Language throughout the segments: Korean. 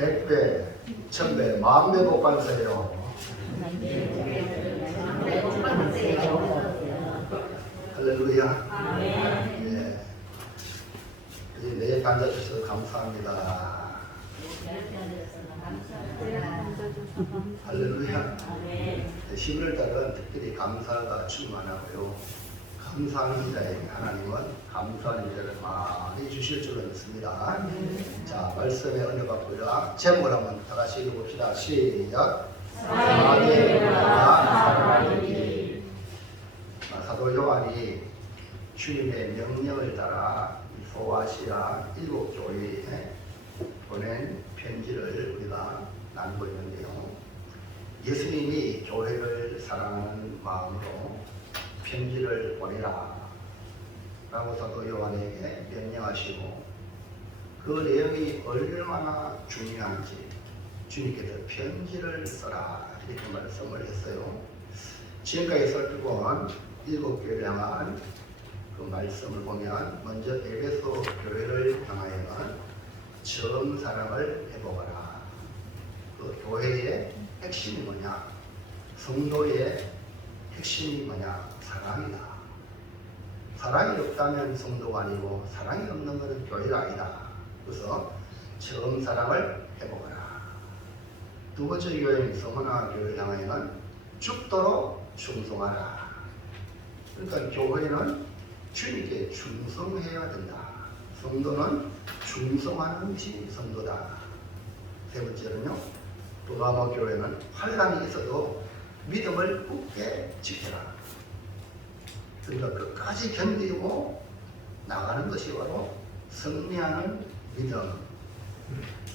100배, 1000배, 10,000배 복 받으세요. 할렐루야. 예. 내 앉아주셔서 감사합니다. 할렐루야. 11월 달은 특별히 감사가 충만하고요. 감사하는 자에게 하나님은 감사하는 자를 많이 주실 줄로 믿습니다. 자, 말씀의 은혜 받고요. 제목을 한번 다 같이 읽어봅시다. 시작. 사도 요한이 주님의 명령을 따라 소아시아 7교회에 보낸 편지를 우리가 나누고 있는데요. 예수님이 교회를 사랑하는 마음으로 편지를 보내라 라고 사도 요한에게 명령하시고, 그 내용이 얼마나 중요한지 주님께서 편지를 써라 이렇게 말씀을 했어요. 지금까지 살펴본 7교회를 향한 그 말씀을 보면, 먼저 에베소 교회를 향하여는 처음 사랑을 해보거라. 그 교회의 핵심이 뭐냐? 성도의 핵심이 뭐냐? 사랑이다. 사랑이 없다면 성도가 아니고, 사랑이 없는 것은 교회가 아니다. 그래서 처음 사랑을 해보거라. 두 번째 교회인 성원아 교회를 향하여는 죽도록 충성하라. 그러니까 교회는 주님께 충성해야 된다. 성도는 충성하는 것이 성도다. 세 번째는요, 버가모 교회는 환난이 있어도 믿음을 굳게 지켜라. 그러니까 끝까지 견디고 나가는 것이 바로 승리하는 믿음.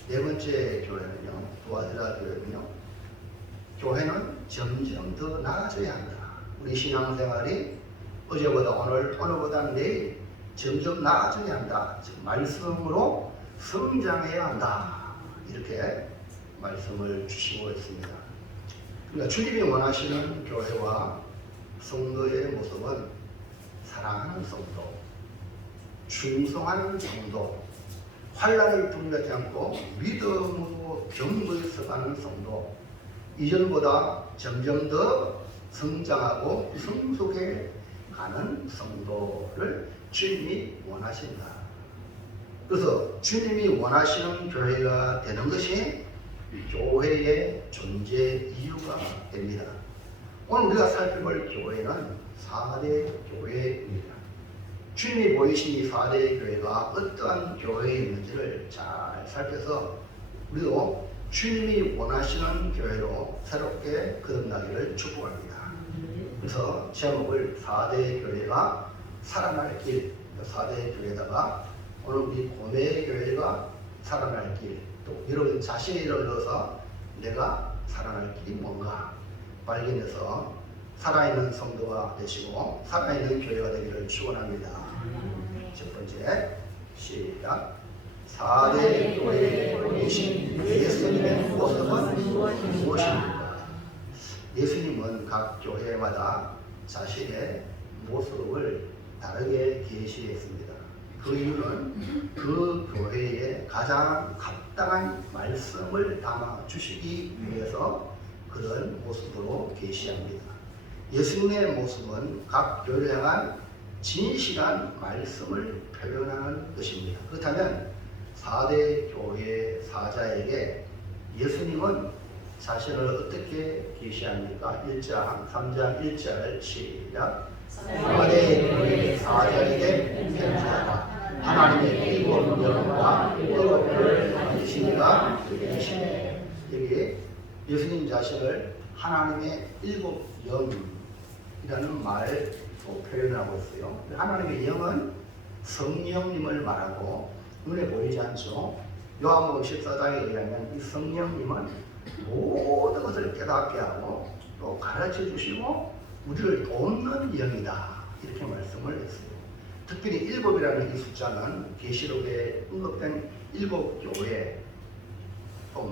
네 번째 교회는요, 도와드라 교회는요, 교회는 점점 더 나아져야 한다. 우리 신앙생활이 어제보다 오늘, 오늘보다 내일 점점 나아져야 한다. 즉 말씀으로 성장해야 한다. 이렇게 말씀을 주시고 있습니다. 그러니까 주님이 원하시는 교회와 성도의 모습은 사랑하는 성도, 충성하는 성도, 환난을 두려워하지 않고 믿음으로 견고히 서가는 성도, 이전보다 점점 더 성장하고 성숙해 가는 성도를 주님이 원하신다. 그래서 주님이 원하시는 교회가 되는 것이 교회의 존재 이유가 됩니다. 오늘 우리가 살펴볼 교회는 4대 교회입니다. 주님이 보이신 이 4대 교회가 어떠한 교회였는지를 잘 살펴서 우리도 주님이 원하시는 교회로 새롭게 거듭나기를 축복합니다. 그래서 제목을 4대 교회가 살아날 길, 4대 교회다가 오늘 우리 고뇌 교회가 살아날 길, 또 여러분 자신의 이름을 넣어서 내가 살아날 길이 뭔가 발견해서 살아있는 성도가 되시고 살아있는 교회가 되기를 축원합니다. 첫 번째, 시작. 4대 교회에 보이신 예수님의 모습은 무엇입니까? 예수님은 각 교회마다 자신의 모습을 다르게 계시했습니다. 그 이유는 그 교회에 가장 합당한 말씀을 담아 주시기 위해서 그런 모습으로 계시합니다. 예수님의 모습은 각 교회를 향한 진실한 말씀을 표현하는 것입니다. 그렇다면 4대 교회 사자에게 예수님은 자신을 어떻게 계시합니까? 1장, 3장 1절 시작. 4대 교회 사자에게 편지하라. 하나님의 일곱 영과 일곱 별을 가지시니가 계시네. 여기 예수님 자신을 하나님의 일곱 영이라는 말로 표현하고 있어요. 하나님의 영은 성령님을 말하고 눈에 보이지 않죠. 요한복음 14장에 의하면 이 성령님은 모든 것을 깨닫게 하고 또 가르쳐 주시고 우리를 돕는 영이다. 이렇게 말씀을 했어요. 특별히 일곱이라는 이 숫자는 계시록에 언급된 일곱 교회, 또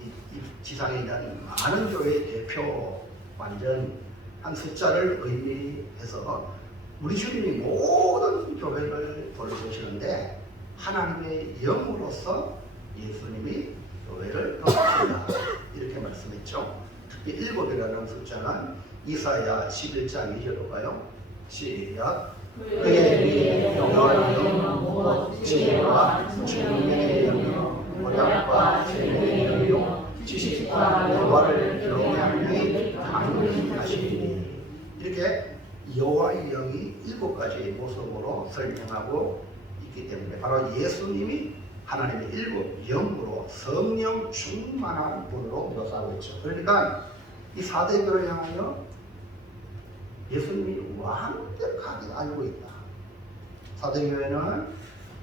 이 지상에 있는 많은 교회의 대표, 완전 한 숫자를 의미해서 우리 주님이 모든 교회를 돌보시는데 하나님의 영으로서 예수님이 교회를 돕습니다. 이렇게 말씀했죠. 특히 7이라는 숫자는 이사야 11장 2절로 가요. 시작. 그의 위에 영원한 영영 곧 지혜와 총명의 영영 모략과 재능의 영영 지식과 여호와를 경외하는 영이 강림하시니. 이렇게 여호와의 영이 7가지 모습으로 설명하고 있기 때문에 바로 예수님이 하나님의 7영으로 성령 충만한 분으로 묘사하고 있죠. 그러니까 이 4대 교회를 향하여 예수님이 완벽하게 알고 있다. 4대 교회는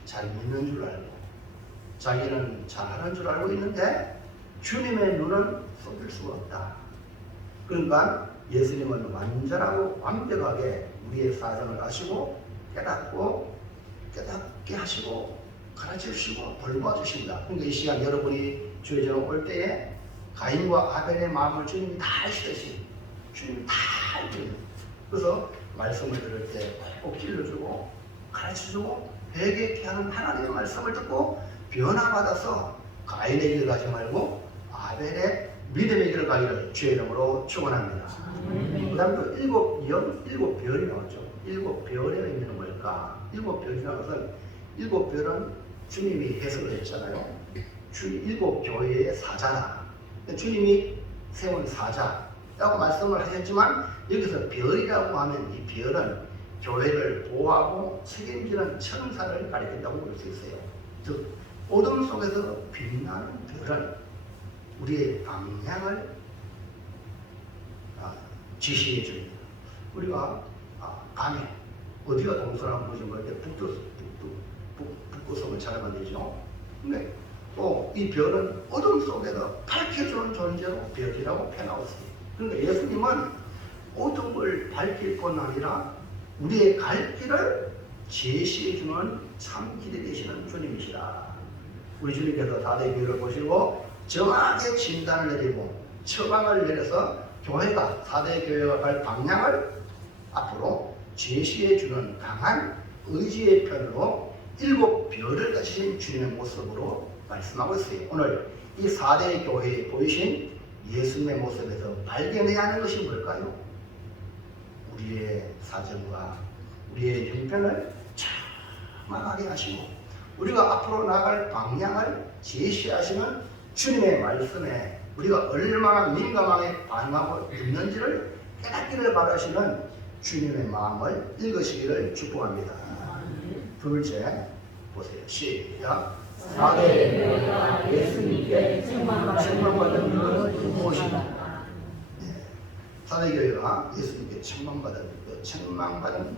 잘 믿는 줄 알고 자기는 잘하는 줄 알고 있는데 주님의 눈은 쏟을 수가 없다. 그러니까 예수님은 완전하고 완벽하게 우리의 사정을 아시고 깨닫게 하시고 가르쳐주시고 돌봐주신다. 그러니까 이 시간 여러분이 주의 전에 올 때에 가인과 아벨의 마음을 주님이 다 아시듯이 주님이 다 알고 있는. 그래서 말씀을 들을 때 꼭 찔러주고 가르쳐주고 회개케 하는 하나님의 말씀을 듣고 변화받아서 가인의 길을 가지 말고 아벨의 믿음의 길을 가기를 주의 이름으로 축원합니다. 그 다음에 또 7별이 나왔죠. 7별의 의미는 뭘까? 7별이라는 것은 7별은 주님이 해석을 했잖아요. 7교회의 사자다. 주님이 세운 사자라고 말씀을 하셨지만 여기서 별이라고 하면 이 별은 교회를 보호하고 책임지는 천사를 가리킨다고 볼 수 있어요. 즉 어둠 속에서 빛나는 별은 우리의 방향을 지시해 줍니다. 우리가 밤에 어디가 동서남북인 걸 때 북구성을 찾아가면 되죠. 근데 또 이 별은 어둠 속에서 밝혀주는 존재로 별이라고 표현하고 있습니다. 그러니까 예수님은 어둠을 밝힐 뿐 아니라 우리의 갈 길을 제시해주는 참 길이 되시는 주님이시다. 우리 주님께서 4대 교회를 보시고 정확하게 진단을 내리고 처방을 내려서 교회가 4대 교회가 갈 방향을 앞으로 제시해주는 강한 의지의 편으로 7별을 가지신 주님의 모습으로 말씀하고 있어요. 오늘 이 4대 교회에 보이신 예수님의 모습에서 발견해야 하는 것이 뭘까요? 우리의 사정과 우리의 형편을 장만하게 하시고 우리가 앞으로 나갈 방향을 제시하시는 주님의 말씀에 우리가 얼마나 민감하게 반응하고 있는지를 깨닫기를 바라시는 주님의 마음을 읽으시기를 축복합니다. 둘째, 보세요. 시작. 4대 교회가 예수님께 책망받은 이유는 무엇이냐? 4대 교회가 예수님께 책망받은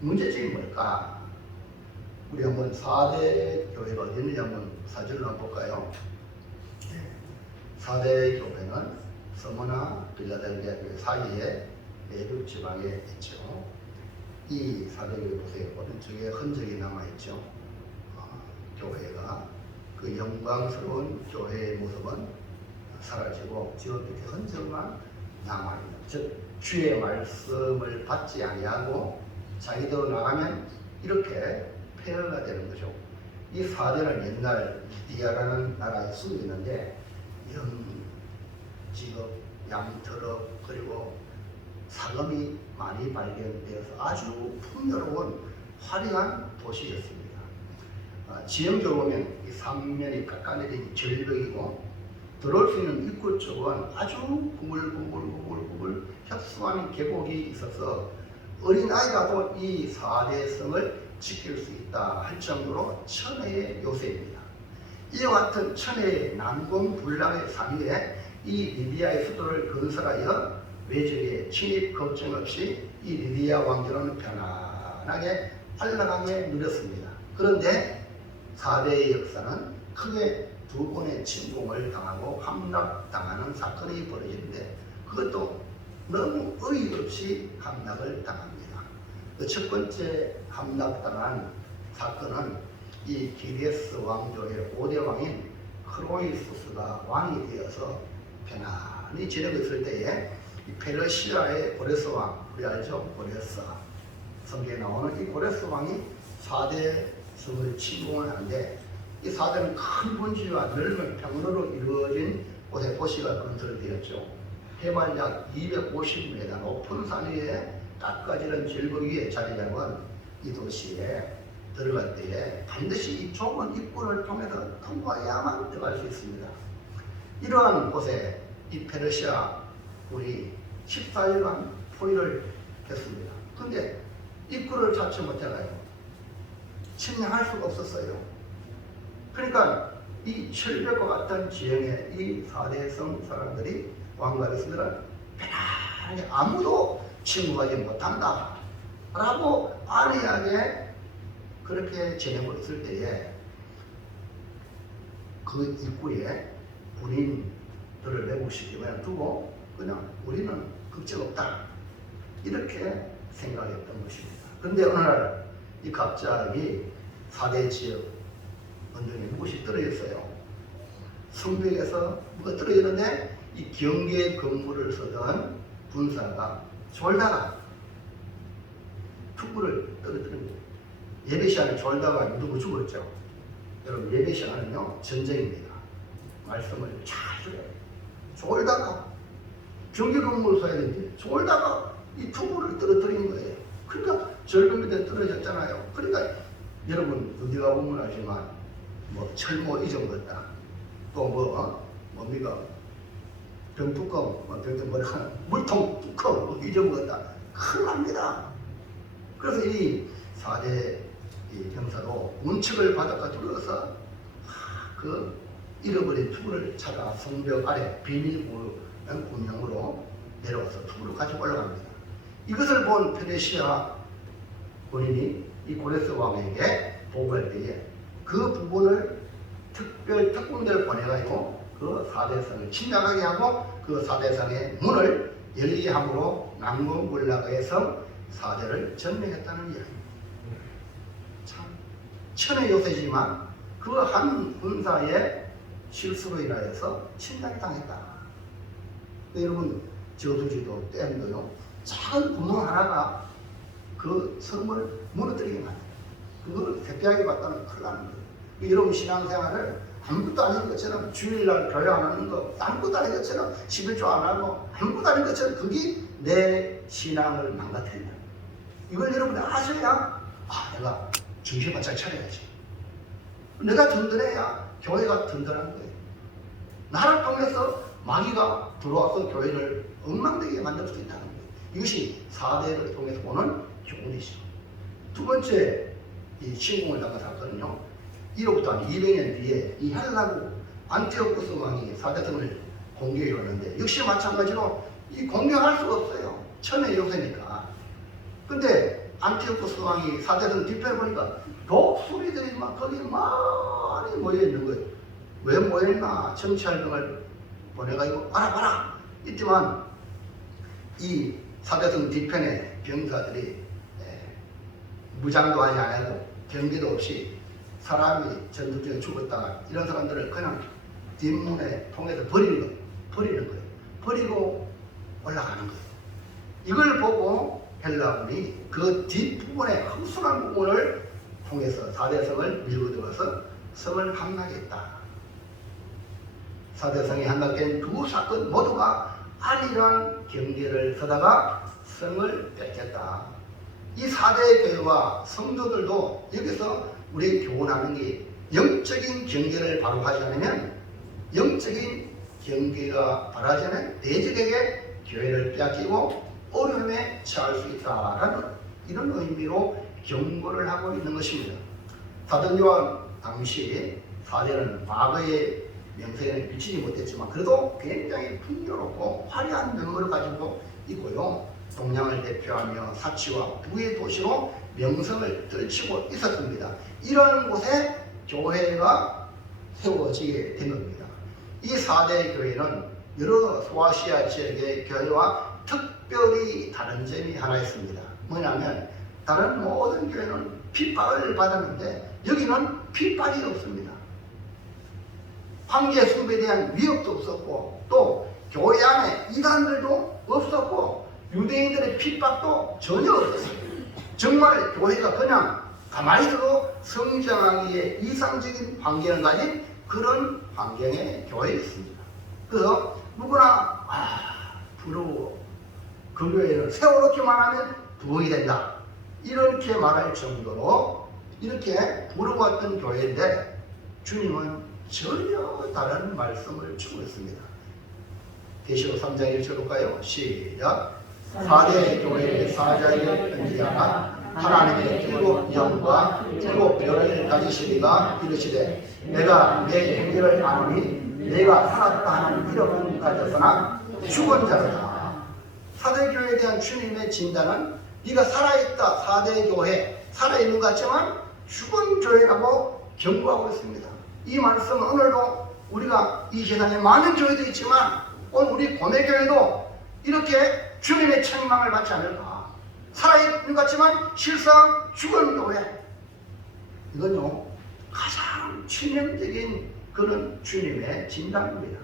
문제점이 뭘까? 우리 한번 4대 교회가 어디 있는지 한번 사진을 한번 볼까요? 4대 교회는 서머나 빌라델비아 교회 사이에 매주 지방에 있죠. 이 4대 교회 보세요. 오른쪽에 흔적이 남아있죠. 교회가 그 영광스러운 교회의 모습은 사라지고 지금 이렇게 흔적만 남아있는, 즉 주의 말씀을 받지 아니하고 자기대로 나가면 이렇게 폐허가 되는 거죠. 이 4대는 옛날 리디아라는 나라에 쓰고 있는데 직업, 양터럭 그리고 사금이 많이 발견되어서 아주 풍요로운 화려한 도시였습니다. 지형적으로 보면 이 삼면이 깎아내린 절벽이고 들어올 수 있는 입구 쪽은 아주 구불구불 협소한 계곡이 있어서 어린아이라도 이 4대성을 지킬 수 있다 할 정도로 천혜의 요새입니다. 이와 같은 천혜의 난공불락의 상위에 이 리디아의 수도를 건설하여 외적의 침입 걱정 없이 이 리디아 왕조는 편안하게 안락하게 누렸습니다. 그런데 4대의 역사는 크게 두 번의 침공을 당하고 함락당하는 사건이 벌어지는데 그것도 너무 어이없이 함락을 당합니다. 그 첫 번째 함락당한 사건은 이 기레스 왕조의 5대 왕인 크로이수스가 왕이 되어서 편안히 지내고 있을 때에 이 페르시아의 고레스 왕, 우리 알죠? 고레스. 성경에 나오는 이 고레스 왕이 4대 성을 침공을 하는데 이 사대는 큰 분지와 넓은 평로로 이루어진 곳에 도시가 건설되었죠. 해발 약 250m 높은 산 위에 깎아지른 절벽 위에 자리 잡은 이 도시에 들어갈 때에 반드시 이 좁은 입구를 통해서 통과해야만 들어갈 수 있습니다. 이러한 곳에 이 페르시아 군이 14일간 포위를 했습니다. 근데 입구를 찾지 못해가요. 침략할 수가 없었어요. 그러니까 이 철벽과 같은 지형에 이 4대 성 사람들이 왕과 백성들은 편안하게 아무도 침묵하지 못한다 라고 안이하게 그렇게 지내고 있을 때에 그 입구에 군인들을 매국시키고 그냥 두고 그냥 우리는 걱정 없다 이렇게 생각했던 것입니다. 그런데 어느 날 이 갑자기 4대 지역 언덕에 무엇이 떨어졌어요. 성벽에서 뭐가 떨어졌는데 이 경계 건물을 쓰던 군사가 졸다가 투구를 떨어뜨린 거예요. 예배 시간에 졸다가 누구 죽었죠. 여러분 예배 시간은요 전쟁입니다. 말씀을 잘 들어요. 졸다가 경계 건물을 써야 되는데 졸다가 이 투구를 떨어뜨린 거예요. 그러니까 절벽 밑에 떨어졌잖아요. 그러니까 여러분 어디 가보면 알지만 뭐 철모 잊어먹었다. 또 뭡니까? 병뚜껑, 병뚜껑 뭐라 물통 뚜껑 잊어먹었다. 큰일 납니다. 그래서 이 4대 병사도 운칙을 바닷가 들어서 그 잃어버린 투구를 찾아 성벽 아래 비밀 군용으로 내려와서 투구를 가지고 올라갑니다. 이것을 본 페르시아 군인이 이 고레스 왕에게 보고할 때에 그 부분을 특별 특공대를 보내가지고 그 4대성을 침략하게 하고 그 4대성의 문을 열리게 함으로 남궁굴라그의 성 4대를 점령했다는 이야기입니다. 참 천의 요새지만 그 한 군사의 실수로 인하여서 침략이 당했다. 여러분 저수지도 댐도요 작은 구멍 하나가 그 성을 무너뜨리게 만들어요. 그걸 대피하게 봤다는 큰일 나는 거예요. 여러분 신앙생활을 아무것도 아닌 것처럼 주일날 교회 안 하는 거 아무것도 아닌 것처럼 11조 안 하고 아무것도 아닌 것처럼 그게 내 신앙을 망가뜨린다. 이걸 여러분들 아셔야 내가 중심 바짝 차려야지. 내가 든든해야 교회가 든든한 거예요. 나를 통해서 마귀가 들어와서 교회를 엉망되게 만들 수 있다는 거예요. 이것이 4대를 통해서 오는 교훈이죠. 두 번째 이 침공을 당한 사건은요. 이로부터 한 200년 뒤에 이 헬라국 안티오쿠스 왕이 4대성을 공격해 오는데 역시 마찬가지로 이 공격할 수가 없어요. 천의 요새니까. 근데 안티오쿠스 왕이 4대성 뒤편에 보니까 독수리들이 막 거기 많이 모여있는 거예요. 왜 모여있나 정치활동을 보내가지고 알아봐라 있지만 이 4대성 뒤편에 병사들이 무장도 하지 않고 경계도 없이 사람이 전투 중에 죽었다 이런 사람들을 그냥 뒷문에 통해서 버리는 거예요. 버리고 올라가는 거예요. 이걸 보고 헬라군이 그 뒷부분에 험sun한 부분을 통해서 4대성을 밀고 들어와서 성을 함락했다. 4대성이 함락된 두 사건 모두가 안일한 경계를 서다가 성을 뺏겼다. 이 4대 교회와 성도들도 여기서 우리 교훈하는 게 영적인 경계를 바로 하지 않으면 영적인 경계가 바라지 않은 대적에게 교회를 빼앗기고 어려움에 처할 수 있다라는 이런 의미로 경고를 하고 있는 것입니다. 사도 요한 당시 4대는 과거의 명세에는 미치지 못했지만 그래도 굉장히 풍요롭고 화려한 면모를 가지고 있고요. 동양을 대표하며 사치와 부의 도시로 명성을 떨치고 있었습니다. 이런 곳에 교회가 세워지게 된 겁니다. 이 4대 교회는 여러 소아시아 지역의 교회와 특별히 다른 점이 하나 있습니다. 뭐냐면 다른 모든 교회는 핍박을 받았는데 여기는 핍박이 없습니다. 황제 숭배에 대한 위협도 없었고 또 교회 안에 이단들도 없었고 유대인들의 핍박도 전혀 없었어요. 정말 교회가 그냥 가만히 있어도 성장하기에 이상적인 환경을 가진 그런 환경의 교회에 있습니다. 그래서 누구나 부러워. 그 교회는 세워놓기만 하면 부흥이 된다. 이렇게 말할 정도로 이렇게 부러웠던 교회인데 주님은 전혀 다른 말씀을 주고 있습니다. 계시록 3장 1절 볼까요? 시작. 4대 교회의 사자에게 편지하나 하나님의 일곱 영과 일곱 별을 가지시리가 이르시되 내가 내 행위를 아노니 내가 살았다 하는 이름은 가졌으나 죽은 자로다. 4대 교회에 대한 주님의 진단은 네가 살아있다. 4대 교회 살아있는 것 같지만 죽은 교회라고 경고하고 있습니다. 이 말씀은 오늘도 우리가 이 세상에 많은 교회도 있지만 오늘 우리 고매교회도 이렇게 주님의 책망을 받지 않을까. 살아있는 것 같지만 실상 죽은 교회. 이건요 가장 치명적인 그런 주님의 진단입니다.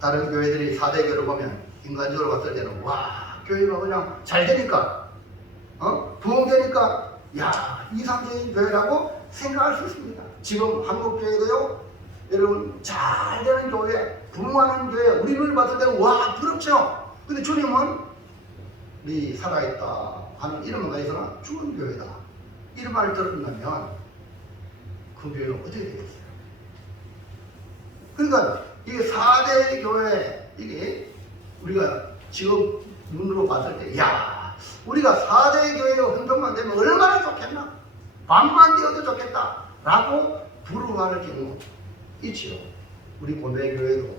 다른 교회들이 4대 교회를 보면 인간적으로 봤을 때는 와 교회가 그냥 잘 되니까 부흥되니까 야 이상적인 교회라고 생각할 수 있습니다. 지금 한국 교회도요 여러분 잘 되는 교회 부흥하는 교회 우리를 봤을 때는 와 부럽죠. 근데 주님은 네 살아있다 하는 이름은 가있으나 죽은 교회다 이런 말을 들었다면 그 교회가 어떻게 되겠어요? 그러니까 이게 4대 교회 이게 우리가 지금 눈으로 봤을 때 야 우리가 4대 교회의 흔적만 되면 얼마나 좋겠나 반만 되어도 좋겠다 라고 부러워할 경우 있지요. 우리 고매교회도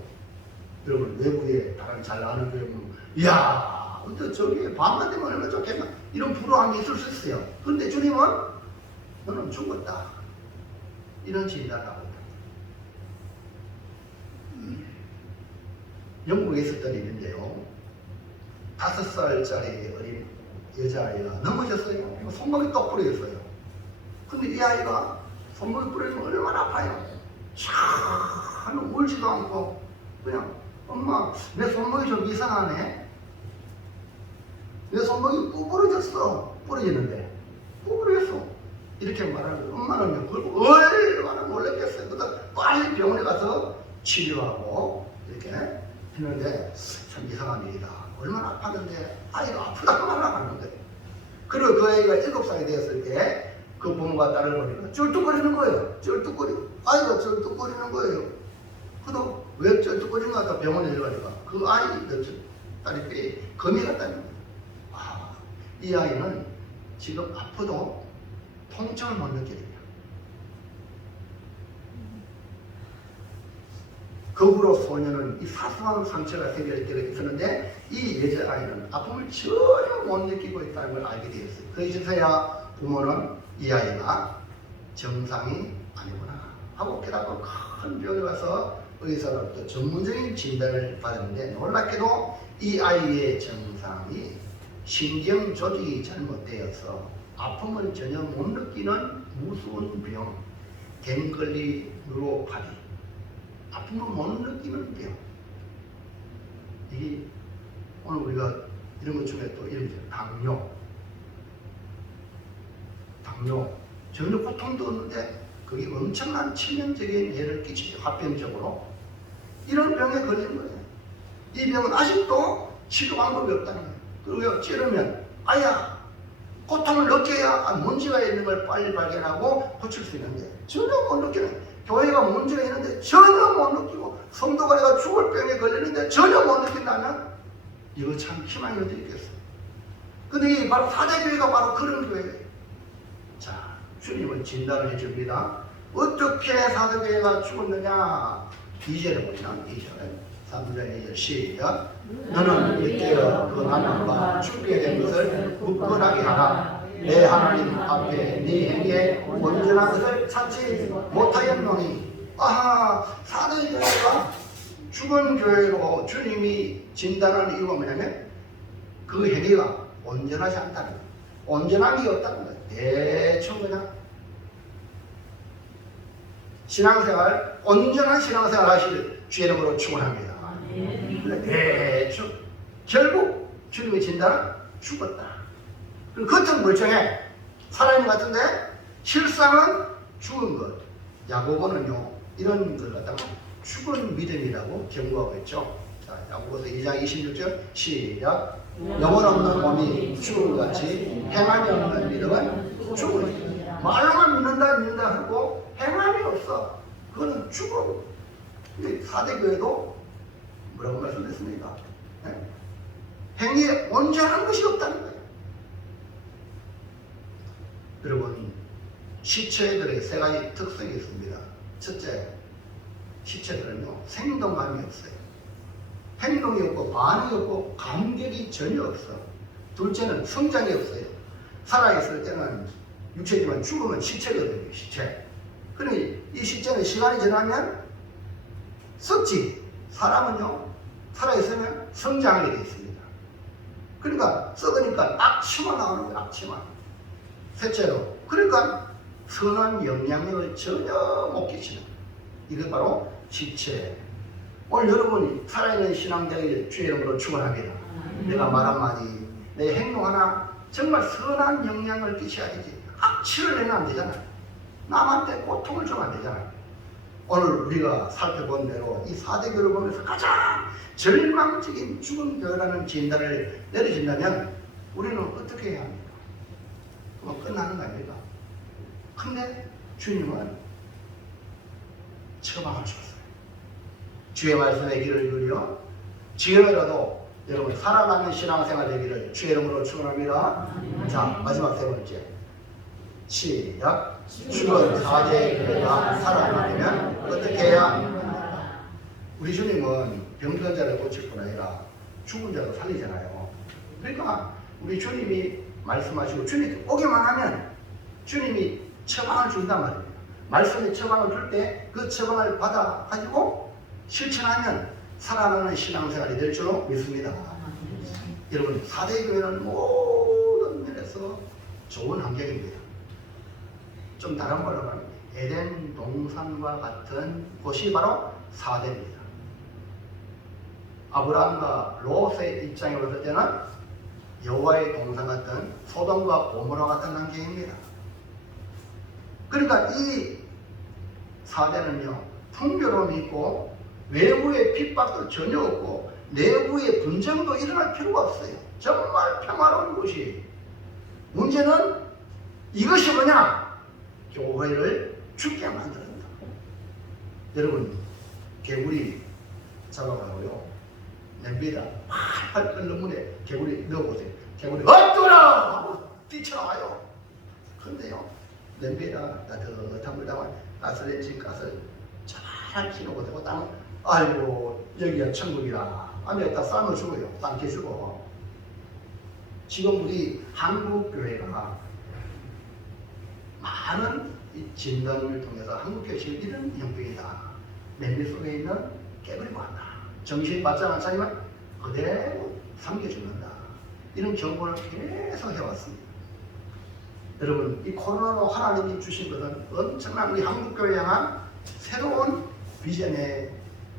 여러분 외부에 다른 잘 나가는 교회 보면 이야 어때 저기 반만 되면 얼마나 좋겠나 이런 부러움이 있을 수 있어요. 그런데 주님은 너는 죽었다 이런 진단을 하고 영국에 있었던 일인데요 5살짜리 어린 여자아이가 넘어졌어요. 손목이 똑 부러졌어요. 근데 이 아이가 손목이 부러지면 얼마나 아파요. 참 울지도 않고 그냥 엄마 내 손목이 좀 이상하네. 내 손목이 부러졌어. 부러지는데 부러졌어. 이렇게 말하면 엄마는 얼마나 놀랐겠어요. 그래서 빨리 병원에 가서 치료하고 이렇게 했는데 참 이상한 일이다. 얼마나 아팠는데 아이가 아프다고 말하는데 그리고 그 아이가 7살이 되었을 때 그 부모가 딸을 보니까 쩔뚝거리는 거예요. 쩔뚝거리고 아이가 쩔뚝거리는 거예요. 그래도 왜 쩔뚝거리는 거 같다 병원에 들어가니까 그 아이 딸이 뼈에 검이 갔다는 거예요. 이 아이는 지금 아파도 통증을 못 느끼는 그 후로 소녀는 이 사소한 상처가 생겨있게 있었는데 이 여자아이는 아픔을 전혀 못 느끼고 있다는 걸 알게 되었어요. 그래서야 부모는 이 아이가 정상이 아니구나 하고 깨닫고 큰 병원에 가서 의사로부터 전문적인 진단을 받았는데 놀랍게도 이 아이의 정상이 신경 조직이 잘못되어서 아픔을 전혀 못 느끼는 무서운 병, 갱글리 뉴로파티 아픔을 못 느끼는 병. 이게 오늘 우리가 이런 것 중에 또 이런 게 당뇨 전혀 고통도 없는데 그게 엄청난 치명적인 해를 끼치죠. 합병적으로 이런 병에 걸리는 거예요. 이 병은 아직도 치료 방법이 없다는 거예요. 그리고 찌르면 아야 고통을 느껴야 문제가 있는 걸 빨리 발견하고 고칠 수 있는데 전혀 못 느끼는 교회가 문제가 있는데 전혀 못 느끼고 성도가 내가 죽을 병에 걸리는데 전혀 못 느낀다면 이거 참 희망이 어디 있겠어. 근데 이 바로 4대 교회가 바로 그런 교회예요. 자, 주님은 진단을 해줍니다. 어떻게 4대 교회가 죽었느냐 2절에 보면 2절 3절 2절 시작. 너는 이때여 그 하나님과 죽게 된 것을 굳건하게 하라. 내 하나님 앞에 네 행위에 온전한 것을 찾지 못하였노니. 아하, 4대 교회가 죽은 교회로 주님이 진단하는 이유가 뭐냐면 그 행위가 온전하지 않다는 거예요. 온전함이 없다는 거예요. 대충 그냥 신앙생활, 온전한 신앙생활 하실 주의 이름으로 축원합니다. 대충 결국 주님의 진단은 죽었다. 그리고 겉은 멀쩡해. 살아있는 것 같은데 실상은 죽은 것. 야고보는요 이런 걸 갖다가 죽은 믿음이라고 경고하고 있죠. 자, 야고보서 2장 26절 시작. 영혼 없는 몸이 죽은 것 같이 행함이 없는 믿음은 죽은 믿음. 말로만 믿는다 하고 행함이 없어. 그거는 죽음. 사대교회도 뭐라고 말씀했습니까? 네? 행위에 온전한 것이 없다는 거예요. 여러분, 시체들의 세 가지 특성이 있습니다. 첫째, 시체들은요 생동감이 없어요. 행동이 없고 반응이 없고 감격이 전혀 없어. 둘째는 성장이 없어요. 살아있을 때는 육체지만 죽으면 시체거든요. 시체. 그러니 이 시체는 시간이 지나면 썩지. 사람은요 살아있으면 성장하게 되어 있습니다. 그러니까 썩으니까 악취만 나오는 거예요. 악취만. 셋째로 그러니까 선한 영향력을 전혀 못 끼치는, 이게 바로 시체. 오늘 여러분이 살아있는 신앙자에게 주의 이름으로 축원합니다. 내가 말 한마디, 내 행동 하나 정말 선한 영향을 끼쳐야 되지. 악취를 내면 안 되잖아요. 남한테 고통을 주면 안 되잖아요. 오늘 우리가 살펴본 대로 이 사대교를 보면서 가장 절망적인 죽은 교회라는 진단을 내려진다면 우리는 어떻게 해야 합니까? 그럼 끝나는 거 아닙니까? 근데 주님은 처방을 줬어요. 주의 말씀에 귀를 기울여 지금이라도 여러분 살아나는 신앙생활 되기를 주의 이름으로 축원합니다. 자, 마지막 세 번째 시작. 죽은 사대교회가 살아나려면 어떻게 해야 합니까? 우리 주님은 병든 자를 고칠 뿐 아니라 죽은 자도 살리잖아요. 그러니까 우리 주님이 말씀하시고 주님이 오기만 하면 주님이 처방을 준단 말입니다. 말씀의 처방을 줄 때 그 처방을 받아 가지고 실천하면 살아나는 신앙생활이 될 줄로 믿습니다. 여러분, 사대교회는 모든 면에서 좋은 환경입니다. 좀 다른 걸로 말합니다. 에덴 동산과 같은 곳이 바로 사대입니다. 아브라함과 롯의 입장에 봤을 때는 여호와의 동산 같은 소돔과 고모라 같은 환경입니다. 그러니까 이 사대는요 풍요로움이 있고 외부의 핍박도 전혀 없고 내부의 분쟁도 일어날 필요가 없어요. 정말 평화로운 곳이. 문제는 이것이 뭐냐? 교회를 죽게 만든다. 여러분, 개구리 잡아가고요 냄비에다 팔팔 끓는 물에 개구리 넣어보세요. 개구리 어떠라 하고 뛰쳐나와요. 근데요 냄비에다 따뜻한 물 담아 가스레인지 가스 잘 키우고 되고 땅 아이고 여기가 천국이라 안에다 쌀을 주고요. 땅 주고. 지금 우리 한국교회가 많은 이 진단을 통해서 한국교회 지금 이런 형편이다. 냄비 속에 있는 깨버리고 한다. 정신 바짝 안 차리면 그대로 삼켜 죽는다. 이런 경고를 계속 해왔습니다. 여러분, 이 코로나로 하나님이 주신 것은 엄청난 우리 한국교회에 향한 새로운 비전의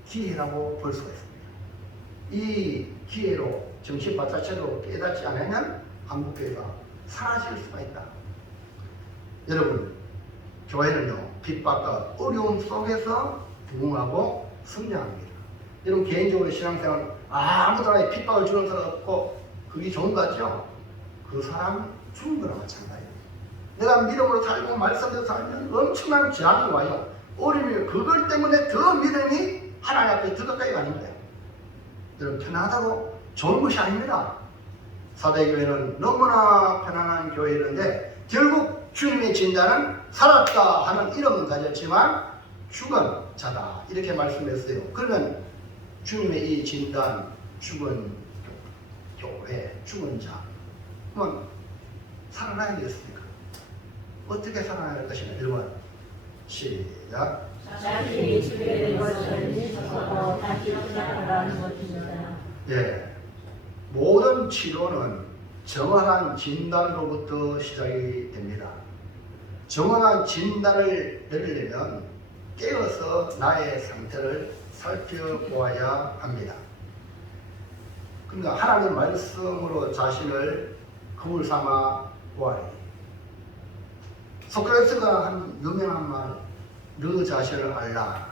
기회라고 볼 수가 있습니다. 이 기회로 정신 바짝 차리고 깨닫지 않으면 한국교회가 사라질 수가 있다. 여러분, 교회는요 핍박과 어려움 속에서 부흥하고 성장합니다. 여러분, 개인적으로 신앙생활 아무도 나에 핍박을 주는 사람 없고 그게 좋은 것 같죠? 그 사람 죽은 거랑 마찬가지예요. 내가 믿음으로 살고 말씀대로 살면 엄청난 재앙이 와요. 어려움이 그걸 때문에 더 믿음이 하나님 앞에 더 가까이 가는 거예요. 여러분, 편안하다고 좋은 것이 아닙니다. 사대교회는 너무나 편안한 교회인데 결국 주님의 진단은 살았다 하는 이름은 가졌지만 죽은 자다 이렇게 말씀했어요. 그러면 주님의 이 진단, 죽은 교회, 죽은 자, 그러면 살아나야 되겠습니까? 어떻게 살아나야 할 것이냐. 1번 시작. 자신이 죽게 된 것을 믿고 다시 살아나는 것입니다. 예, 모든 치료는 정확한 진단으로부터 시작이 됩니다. 정확한 진단을 내리려면 깨어서 나의 상태를 살펴보아야 합니다. 그러니까 하나님 말씀으로 자신을 거울 삼아 why. 소크라테스가 한 유명한 말, 너 자신을 알라.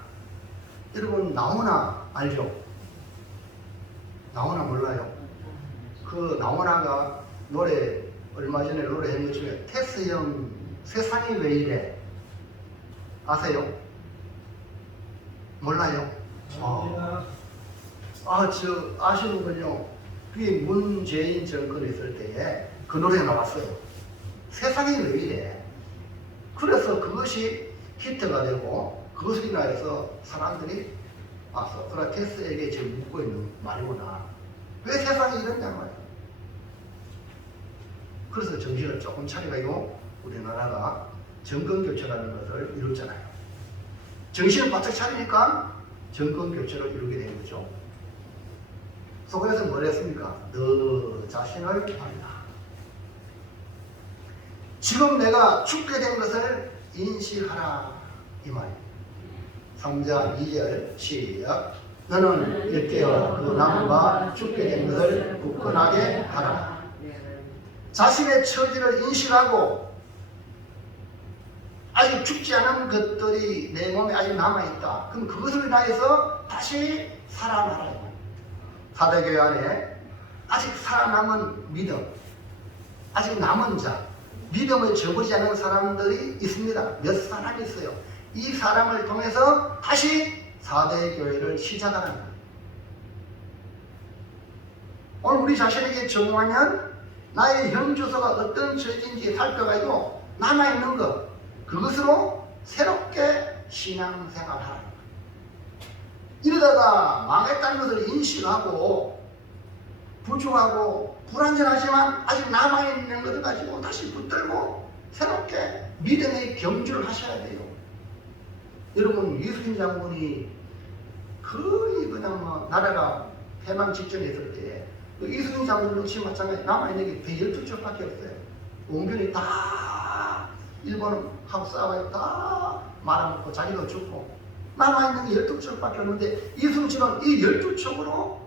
여러분 나오나 알죠? 나오나 몰라요? 그 나오나가 노래 얼마 전에 노래한 것 중에 테스 형 세상이 왜 이래? 아세요? 몰라요? 아시는군요. 그게 문재인 정권 있을 때에 그 노래가 나왔어요. 세상이 왜 이래? 그래서 그것이 히트가 되고 그것을 인하여서 사람들이 소크라테스에게 지금 묻고 있는 말이구나. 왜 세상이 이러냐 말이야. 그래서 정신을 조금 차려가지고 우리나라가 정권교체라는 것을 이뤘잖아요. 정신을 바짝 차리니까 정권교체를 이루게 된 거죠. 소크라테스는 뭘 했습니까? 너 자신을 알라. 지금 내가 죽게 된 것을 인식하라 이 말이에요. 3장 2절 시작. 너는 일깨어 그 나무가 죽게 된 것을 굳건하게 하라. 자신의 처지를 인식하고 아직 죽지 않은 것들이 내 몸에 아직 남아있다. 그럼 그것을 인하여서 다시 살아나라. 사대교회 안에 아직 살아남은 믿음, 아직 남은 자, 믿음을 저버리지 않은 사람들이 있습니다. 몇 사람이 있어요. 이 사람을 통해서 다시 4대 교회를 시작하는 거예요. 오늘 우리 자신에게 적용하면 나의 현주소가 어떤 처지인지 살펴가지고 남아있는 것, 그것으로 새롭게 신앙생활하는 거예요. 이러다가 망했다는 것을 인식하고 부족하고 불완전하지만 아직 남아있는 것을 가지고 다시 붙들고 새롭게 믿음의 경주를 하셔야 돼요. 여러분 이순신 장군이 거의 그냥 뭐 나라가 패망 직전에 있을 때 이순신 장군 역시 마찬가지 남아있는 게 12척밖에 없어요. 원균이 다 일본하고 싸워요. 다 말아먹고 자기도 죽고 남아있는 게 12척밖에 없는데 이순신은 이 12척으로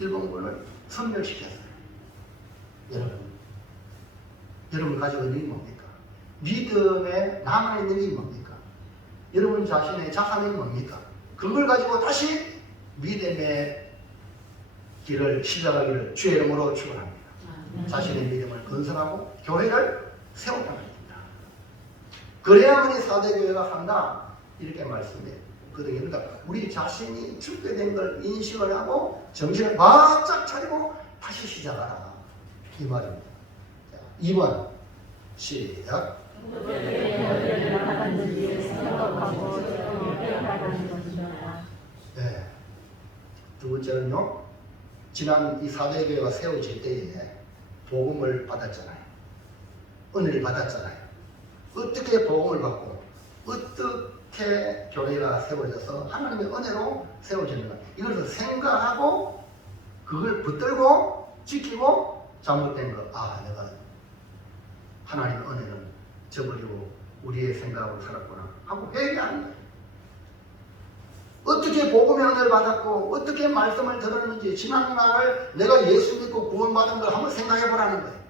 일본군을 섬멸시켰어요. 여러분 가지고 있는 게 뭡니까? 믿음에 남아있는 게 뭡니까? 여러분 자신의 자산이 뭡니까? 그걸 가지고 다시 믿음의 길을 시작하기를 주의 이름으로 축원합니다. 자신의 믿음을 건설하고 교회를 세워나가야 됩니다. 그래야만이 4대 교회가 한다 이렇게 말씀해요. 그러니까 우리 자신이 죽게 된 걸 인식을 하고 정신을 바짝 차리고 다시 시작하라 이 말입니다. 자, 2번 시작. 네. 두 번째는요, 지난 이 4대 교회가 세워질 때에 복음을 받았잖아요. 은혜를 받았잖아요. 어떻게 복음을 받고 어떻게 교회가 세워져서 하나님의 은혜로 세워지는가, 이것을 생각하고 그걸 붙들고 지키고 잘못된 거, 내가 하나님의 은혜는 저버리고 우리의 생각으로 살았구나 하고 회개하는 거예요. 어떻게 복음의 은혜를 받았고 어떻게 말씀을 들었는지 지난 날을 내가 예수 믿고 구원받은 걸 한번 생각해 보라는 거예요.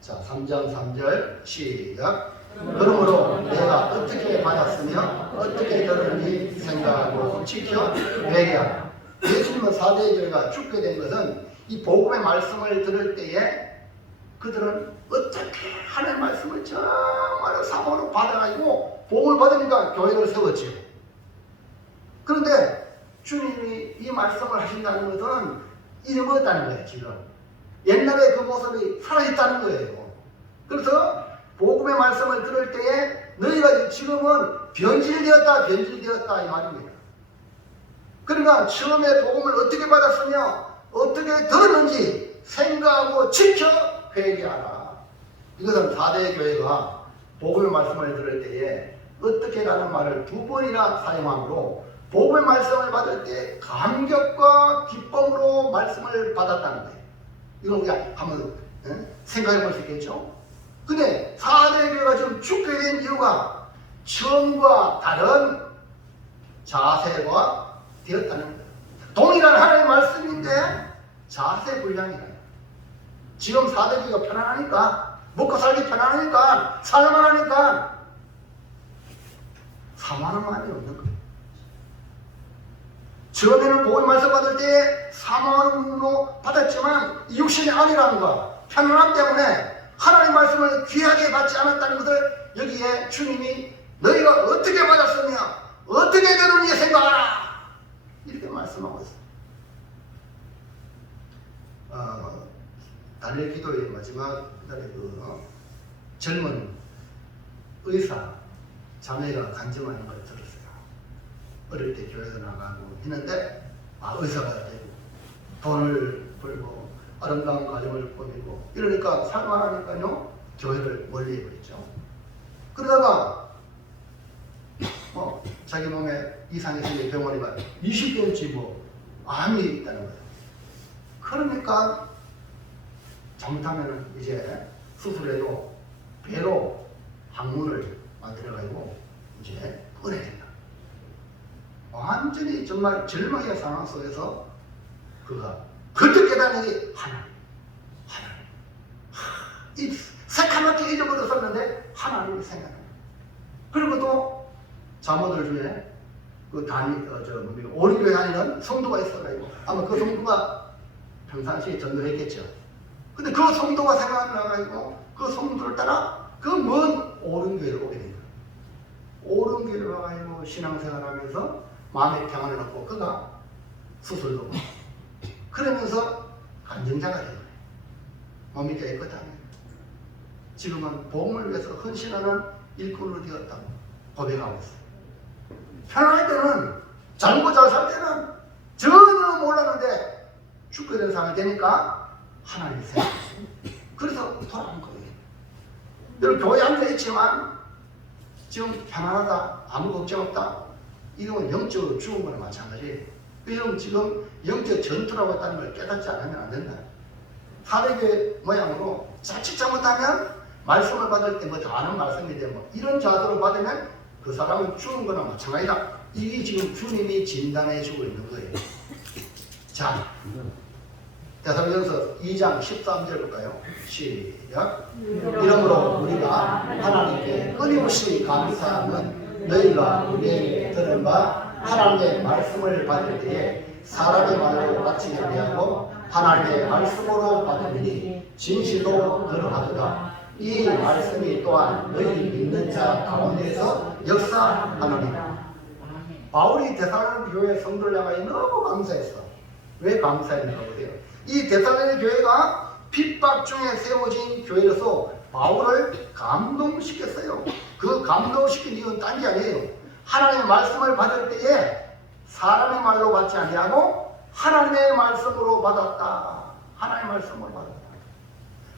자, 3장 3절 시작. 그러므로 내가 어떻게 받았으며 어떻게 들었는지 생각하고 지켜 회개하라. 예수님은 4대 교회가 죽게 된 것은 이 복음의 말씀을 들을 때에 그들은 어떻게 하나님의 말씀을 정말 사모로 받아가지고 복음을 받으니까 교회를 세웠지요. 그런데 주님이 이 말씀을 하신다는 것은 잊어먹었다는 거예요. 지금 옛날에 그 모습이 살아있다는 거예요. 그래서 복음의 말씀을 들을 때에 너희가 지금은 변질되었다 이 말입니다. 그러니까 처음에 복음을 어떻게 받았으며 어떻게 들었는지 생각하고 지켜 회개하라. 이것은 4대 교회가 복음의 말씀을 들을 때에 어떻게 라는 말을 2번이나 사용함으로 복음의 말씀을 받을 때 감격과 기쁨으로 말씀을 받았다는 거예요. 이걸 우리가 한번 생각해 볼 수 있겠죠? 근데 4대 교회가 지금 죽게 된 이유가 처음과 다른 자세가 되었다는 거예요. 동일한 하나님의 말씀인데 자세 불량이라요. 지금 사대기가 편안하니까, 먹고 살기 편안하니까, 살만하니까 사모하는 마음이 없는 거예요. 처음에는 복음의 말씀 받을 때 사모하는 마음으로 받았지만 이 육신의 안일함과 편안함 때문에 하나님의 말씀을 귀하게 받지 않았다는 것을 여기에 주님이 너희가 어떻게 받았으며 어떻게 되는지 생각하라, 이렇게 말씀하고 있습니다. 단일 기도의 마지막 날에 젊은 의사 자매가 간증하는 걸 들었어요. 어릴 때 교회도 나가고 했는데 의사가 되고 돈을 벌고 아름다운 가정을 꾸미고 이러니까 살만하니까요 교회를 멀리해버리죠. 그러다가 자기 몸에 이상이 생긴 병원에 가서 20개월치 암이 있다는 거예요. 그러니까 잘못하면 이제 수술해도 배로 항문을 만들어가지고 이제 꺼내야 된다. 완전히 정말 절망의 상황 속에서 그가 그때 깨닫는 게 하나님. 이 새카맣게 잊어버렸었는데 하나님이 생각나요. 그리고 또 자모들 중에 그 오리교회 다니는 성도가 있어가지고 아마 그 성도가 평상시에 전도했겠죠. 근데 그 성도가 생각나가지고 그 성도를 따라 그 먼 오른교회를 오게 된 거예요. 오른교회를 와가지고 신앙생활하면서 마음의 평안을 얻고 그가 수술도 하고 그러면서 간증자가 된 거예요. 몸이 깨끗하게. 지금은 복음을 위해서 헌신하는 일꾼으로 되었다고 고백하고 있어요. 편안할 때는 잘못 잘 살 때는 전혀 몰랐는데 죽게 된 상황이 되니까 하나님이 생각해요. 그래서 돌아온 거예요. 여러분 교회에 앉아있지만 지금 편안하다, 아무 걱정 없다, 이건 영적으로 죽은 거나 마찬가지예요. 여러분 지금 영적 전투라고 했다는 걸 깨닫지 않으면 안 된다. 사대교회 모양으로 자칫 잘못하면 말씀을 받을 때 더 아는 말씀인데 이런 자세로 받으면 그 사람은 죽은 거나 마찬가지다. 이게 지금 주님이 진단해 주고 있는 거예요. 자, 데살로니가서 2장 13절 볼까요? 시작. 이러므로 우리가 하나님께 끊임없이 감사함은 너희가 우리에게 들은 바 하나님의 말씀을 받을 때에 사람의 말로 받지 아니하고 하나님의 말씀으로 받으니 진실로 들어가도다. 이 말씀이 또한 너희 믿는 자 가운데서 역사하노니라. 바울이 데살로니가 교회 성도를 향하여 너무 감사했어. 왜 감사했는가 보세요. 이 데살로니가 교회가 핍박 중에 세워진 교회로서 바울을 감동시켰어요. 그 감동시킨 이유는 딴 게 아니에요. 하나님의 말씀을 받을 때에 사람의 말로 받지 아니하고 하나님의 말씀으로 받았다. 하나님의 말씀으로 받았다.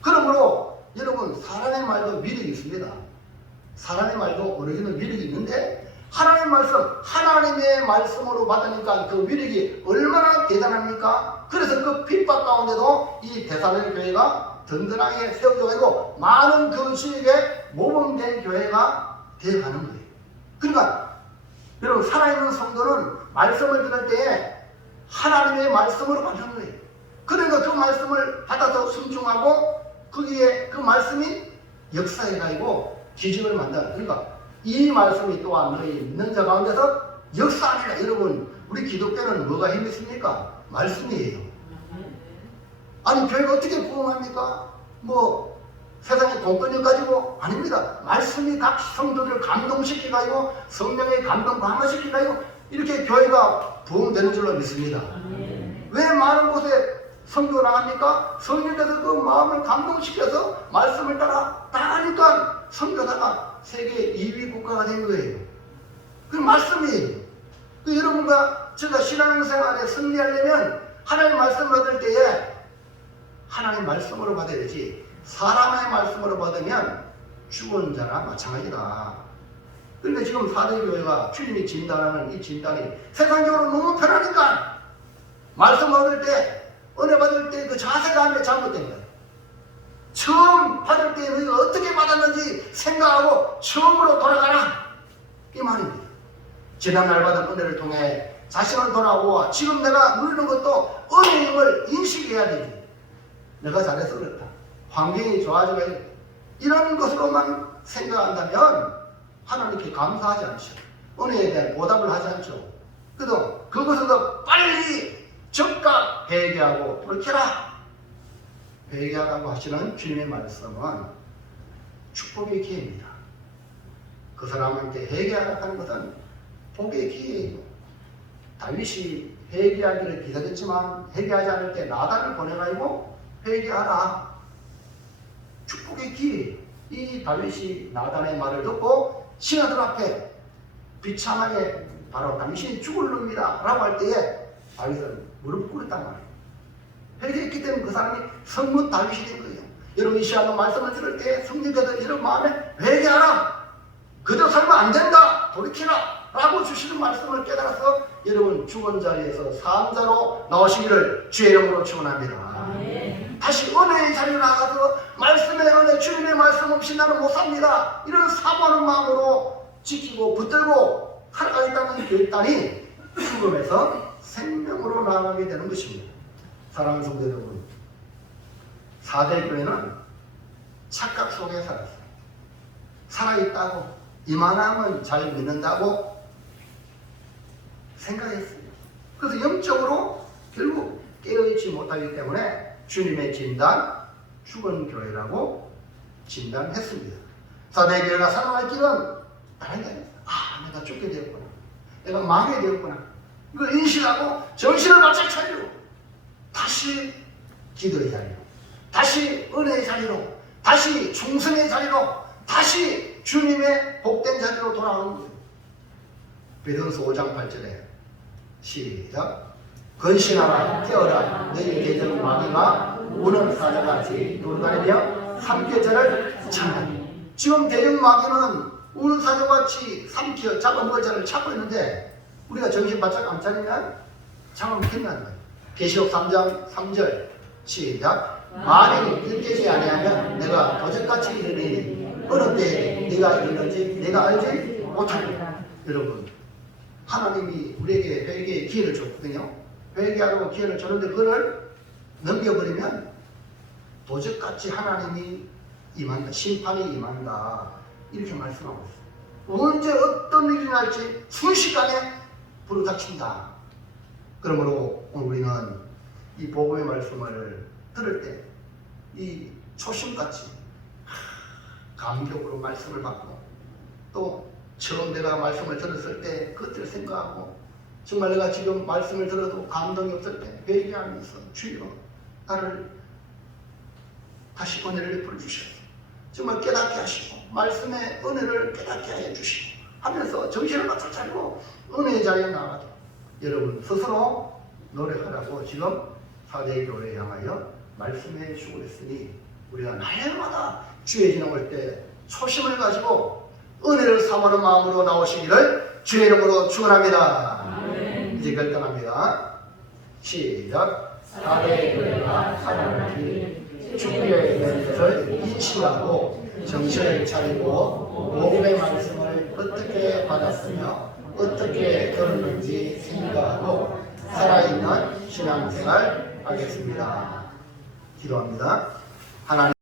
그러므로 여러분 사람의 말도 위력이 있습니다. 사람의 말도 어느 정도 위력이 있는데 하나님의 말씀, 하나님의 말씀으로 받으니까 그 위력이 얼마나 대단합니까? 그래서 그 핍박 가운데도 이 데살로니가 교회가 든든하게 세워져가지고 많은 그 지역에 모범된 교회가 되어가는 거예요. 그러니까 여러분 살아있는 성도는 말씀을 들을 때에 하나님의 말씀으로 받는 거예요. 그러니까 그 말씀을 받아서 순종하고 거기에 그 말씀이 역사해가지고 기적을 만든다. 그러니까 이 말씀이 또한 너희 믿는 자 가운데서 역사하니라. 여러분 우리 기독교는 뭐가 힘이 있습니까? 말씀이에요. 아니 교회가 어떻게 부흥합니까? 세상에 돈권력 가지고 아닙니다. 말씀이 각 성도들을 감동시켜가지고 성령의 감동 강화시켜가지고 이렇게 교회가 부흥되는 줄로 믿습니다. 왜 많은 곳에 성교 나갑니까? 성령께서 그 마음을 감동시켜서 말씀을 따라 다 하니까 성교다가 세계 2위 국가가 된 거예요. 그 말씀이에요. 여러분과 제가 신앙생활에 승리하려면 하나님의 말씀을 받을 때에 하나님의 말씀으로 받아야지 사람의 말씀으로 받으면 죽은 자나 마찬가지다. 그런데 지금 사대교회가 주님이 진단하는 이 진단이 세상적으로 너무 편하니까 말씀 받을 때 은혜 받을 때 그 자세가 하면 잘못된 거예요. 처음 받을 때 너희가 어떻게 받았는지 생각하고 처음으로 돌아가라 이 말입니다. 지난날 받은 은혜를 통해 자신을 돌아보아 지금 내가 누리는 것도 은혜임을 인식해야 되지. 내가 잘해서 그렇다. 환경이 좋아져야 이런 것으로만 생각한다면 하나님께 감사하지 않죠. 은혜에 대한 보답을 하지 않죠. 그래도 그것보다 빨리 즉각 회개하고 돌이켜라. 회개하라고 하시는 주님의 말씀은 축복의 기회입니다. 그 사람한테 회개하라고 하는 것은 복의 기회예요. 다윗이 회개하기를 기다렸지만 회개하지 않을 때 나단을 보내가지고 회개하라. 축복의 기회. 이 다윗이 나단의 말을 듣고 신하들 앞에 비참하게 바로 당신이 죽을 놈이다 라고 할 때에 다윗은 무릎 꿇었단 말이에요. 회개했기 때문에 그 사람이 성문 다윗이 된 거예요. 여러분 이 시간에 말씀을 들을 때 성령께서 이런 마음에 회개하라. 그저 살면 안 된다. 돌이키라. 라고 주시는 말씀을 깨달아서 여러분 죽은 자리에서 산자로 나오시기를 주의 이름으로 축원합니다. 다시 은혜의 자리로 나가서 말씀의 은혜 주님의 말씀 없이 나는 못 삽니다. 이런 사모하는 마음으로 지키고 붙들고 살아가겠다는 결단이 죽음에서 생명으로 나아가게 되는 것입니다. 사랑하는 성도 여러분, 4대 교회는 착각 속에 살았어요. 살아있다고 이만하면 잘 믿는다고 생각했어요. 그래서 영적으로 결국 깨어있지 못하기 때문에 주님의 진단, 죽은 교회라고 진단했습니다. 4대 교회가 살아갈 길은 다른 게 아니에요. 내가 죽게 되었구나. 내가 망하게 되었구나. 이걸 인식하고 정신을 바짝 차리고 다시 기도의 자리로, 다시 은혜의 자리로, 다시 충성의 자리로, 다시 주님의 복된 자리로 돌아오는 거예요. 베드로서 5장 8절에 시작. 근신하라 깨어라 너희 계정 마귀가 우는 사자같이 돌아다니며 삼켜자를 찾나니. 지금 대적 마귀는 우는 사자같이 삼켜 잡아먹을 자를 찾고 있는데 우리가 정신 바짝 안 차리면 잡아먹힌다는 거예요. 계시록 3장 3절 시작. 만일 일깨지 아니하면 내가 도적같이 이르리니 어느 때에 네가 이르는지 내가 알지 못하리라. 여러분 하나님이 우리에게 회개의 기회를 줬거든요. 회개하라고 기회를 줬는데 그걸 넘겨버리면 도적같이 하나님이 임한다. 심판이 임한다. 이렇게 말씀하고 있어요. 언제 어떤 일이 날지 순식간에 부르닥친다. 그러므로 오늘 우리는 이 복음의 말씀을 들을 때 이 초심같이 감격으로 말씀을 받고 또 처음 내가 말씀을 들었을 때 그것들을 생각하고 정말 내가 지금 말씀을 들어도 감동이 없을 때 회개하면서 주여 나를 다시 은혜를 베풀어 주셔서 정말 깨닫게 하시고 말씀의 은혜를 깨닫게 해 주시고 하면서 정신을 바짝 차리고 은혜의 자리에 나가도 여러분 스스로 노력하라고 지금 4대 교회에 향하여 말씀해 주고 있으니 우리가 날마다 주의 진영 올 때 초심을 가지고 은혜를 사모하는 마음으로 나오시기를 주의 이름으로 축원합니다. 이제 결단합니다. 시작. 4대 교회가 살아나기 주님의 있는 것을 인식하고 정신을 차리고 복음의 말씀을 어떻게 받았으며 어떻게 들었는지 생각하고 살아있는 신앙생활 하겠습니다. 기도합니다. 하나님